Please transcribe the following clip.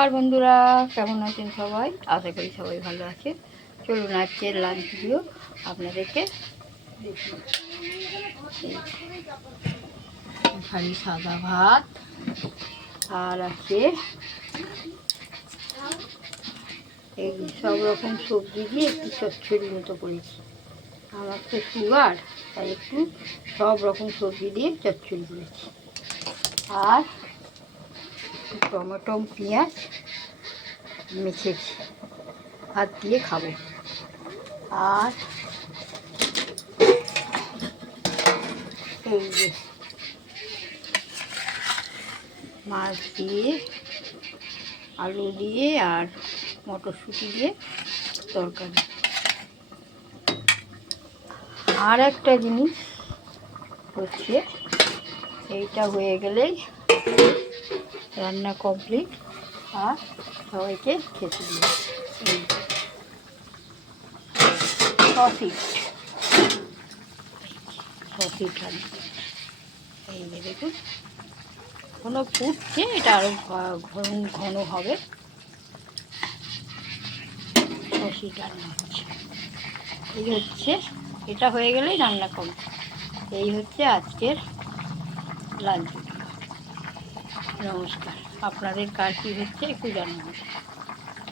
আর বন্ধুরা কেমন আছেন সবাই? আশা করি সবাই ভালো আছে। চলুন আজকের লাঞ্চ ভিডিও আপনাদেরকে দেখুন। এখানে সাদা ভাত আর আছে এই সব রকম সবজি দিয়ে একটু চচ্চড়ি মতো করেছি। আমার তো সুগার, তাই একটু সব রকম সবজি দিয়ে চচ্চড়ি করেছি। আর টমেটো পেঁয়াজ মেখেছি, ভাত দিয়ে খাবো। আর এই যে মাছ দিয়ে আলু দিয়ে আর মটরশুঁটি দিয়ে তরকারি। আর একটা জিনিস হচ্ছে, এইটা হয়ে গেলেই রান্না কমপ্লিট আর সবাইকে খেতে দিই। এই সসিট রান্না, এই যে দেখুন কোনো ফুটছে, এটা আরও ঘন হবে। সসিট রান্না হচ্ছে, এই হচ্ছে, এটা হয়ে গেলেই রান্না কমপ্লিট। এই হচ্ছে আজকের লাঞ্চ। নমস্কার, আপনাদের কার কী হচ্ছে একটু জানাবেন।